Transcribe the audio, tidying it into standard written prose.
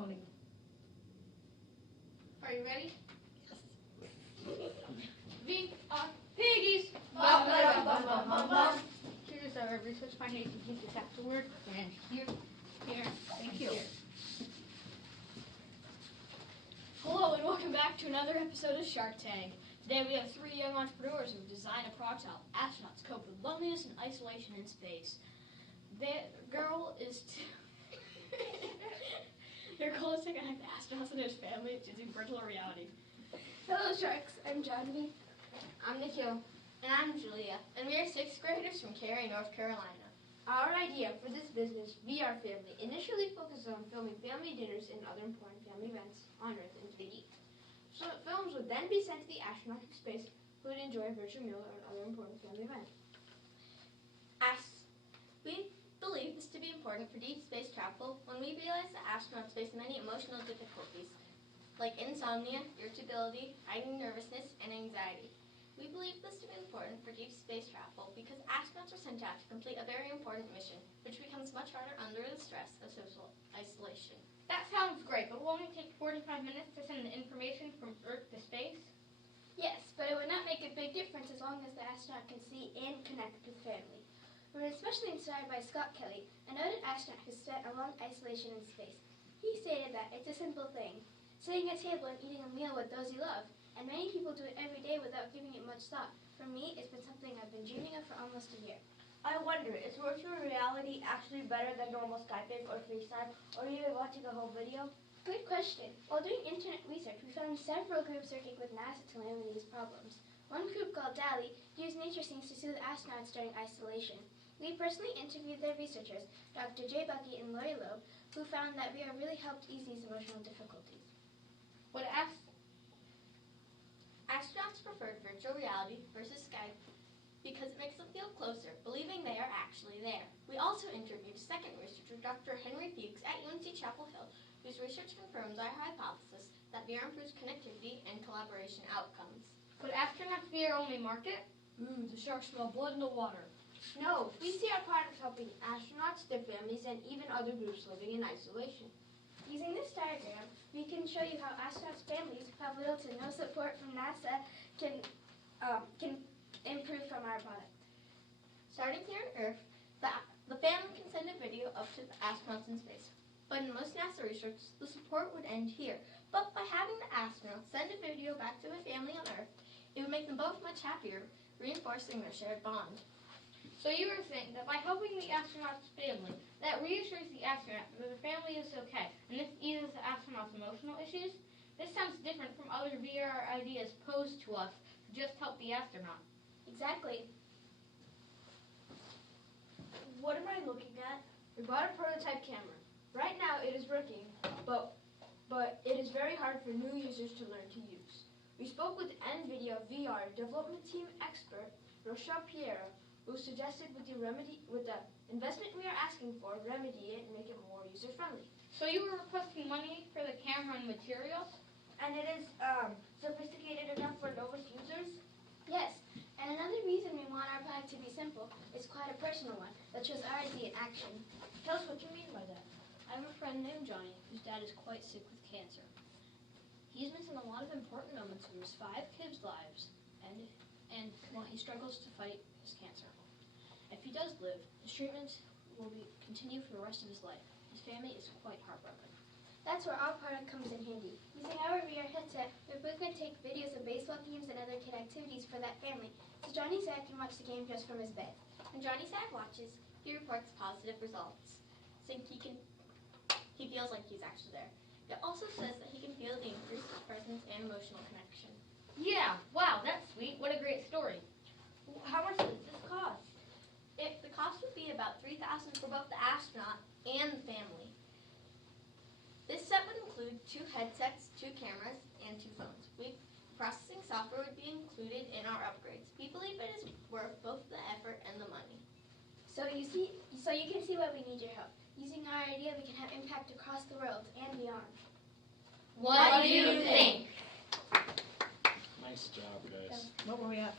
microphoning. Are you ready? We are Piggies! Here's our research findings in case it's afterward. And here, thank you. Hello and welcome back to another episode of Shark Tank. Today we have three young entrepreneurs who design a product to help astronauts cope with loneliness and isolation in space. Their goal is to connect astronauts and their families using virtual reality. Hello Sharks, I'm Janvi. I'm Nikhil. And I'm Julia. And we are sixth graders from Cary, North Carolina. Our idea for this business, VR Family, initially focused on filming family dinners and other important family events on Earth in 3D. So films would then be sent to the astronauts in space who would enjoy a virtual meal or other important family event. We believe this to be important for deep space travel when we realize that astronauts face many emotional difficulties, like insomnia, irritability, heightened nervousness, and anxiety. We believe this to be important for deep space travel because astronauts are sent out to complete a very important mission, which becomes much harder under the stress of social isolation. That sounds great, but won't it take 45 minutes to send the information from Earth to space? Yes, but it would not make a big difference as long as the astronaut can see and connect with family. We were especially inspired by Scott Kelly, a noted astronaut who spent a long isolation in space. He stated that it's a simple thing, sitting at a table and eating a meal with those you love, and many people do it every day without giving it much thought. For me, it's been something I've been dreaming of for almost a year. I wonder, is virtual reality actually better than normal Skyping or FaceTime or even watching a whole video? Good question. While doing internet research, we found several groups working with NASA to learn these problems. One group called DALI used nature scenes to soothe astronauts during isolation. We personally interviewed their researchers, Dr. Jay Bucky and Lori Loeb, who found that VR really helped ease these emotional difficulties. What Astronauts preferred virtual reality versus Skype because it makes them feel closer, believing they are actually there. We also interviewed second researcher Dr. Henry Fuchs at UNC Chapel Hill, whose research confirms our hypothesis that VR improves connectivity and collaboration outcomes. Would astronauts be our only market? Ooh, the sharks smell blood in the water. No, we see our products helping astronauts, their families, and even other groups living in isolation. Using this diagram, we can show you how astronauts' families who have little to no support from NASA can improve from our product. Starting here on Earth, the family can send a video up to the astronauts in space. But in most NASA research, the support would end here. But by having the astronauts send a video back to their family on Earth, it would make them both much happier, reinforcing their shared bond. So you were saying that by helping the astronaut's family, that reassures the astronaut that the family is okay, and this eases the astronaut's emotional issues? This sounds different from other VR ideas posed to us to just help the astronaut. Exactly. What am I looking at? We bought a prototype camera. Right now it is working, but it is very hard for new users to learn to use. We spoke with NVIDIA VR development team expert, Rochelle Pierre, who suggested with the investment we are asking for, remedy it and make it more user-friendly. So you were requesting money for the camera and materials? And it is sophisticated enough for novice users? Yes, and another reason we want our product to be simple is quite a personal one that shows our idea in action. Tell us what you mean by that. I have a friend named Johnny whose dad is quite sick with cancer. He's missing a lot of important moments of his 5 kids' lives, and he struggles to fight his cancer. If he does live, his treatment will continue for the rest of his life. His family is quite heartbroken. That's where our product comes in handy. Using our VR headset, we're both going to take videos of baseball games and other kid activities for that family, so Johnny's dad can watch the game just from his bed. When Johnny's dad watches, he reports positive results, saying he feels like he's actually there. It also says that he can feel the increased presence and emotional connection. Yeah, wow, that's sweet. What a great story. How much does this cost? The cost would be about $3,000 for both the astronaut and the family. This set would include 2 headsets, 2 cameras, and 2 phones. Processing software would be included in our upgrades. We believe it is worth both the effort and the money. So you can see why we need your help. Using our idea, we can have impact across the world and beyond. What do you think? Nice job, guys. What were we at?